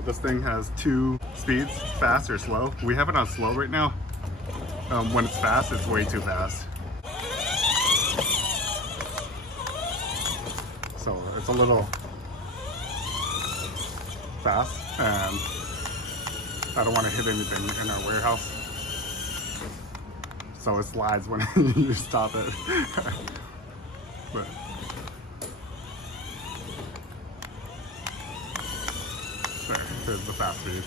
So this thing has 2 speeds, fast or slow. We have it on slow right now. When it's fast, it's way too fast. So it's a little fast, and I don't want to hit anything in our warehouse. So it slides when you stop it. But there's the fast speed.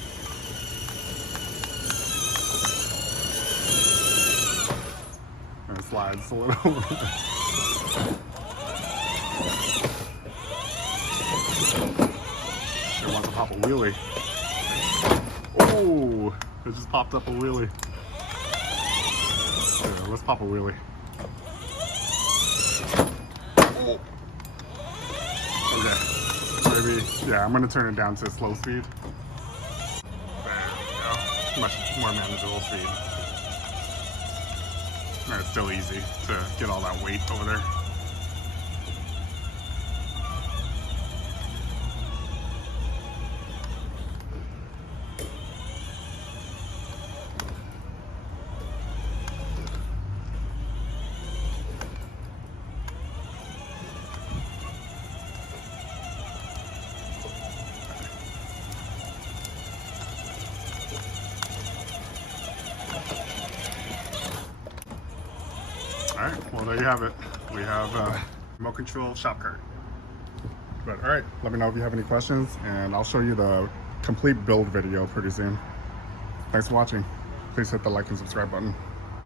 And it slides a little. It wants to pop a wheelie. Oh, it just popped up a wheelie. Yeah, let's pop a wheelie. Oh. Okay, maybe, yeah, I'm gonna turn it down to slow speed. There we go. Much more manageable speed. And it's still easy to get all that weight over there. Alright, well there you have it. We have a remote control shop cart. But alright, let me know if you have any questions, and I'll show you the complete build video pretty soon. Thanks for watching. Please hit the like and subscribe button.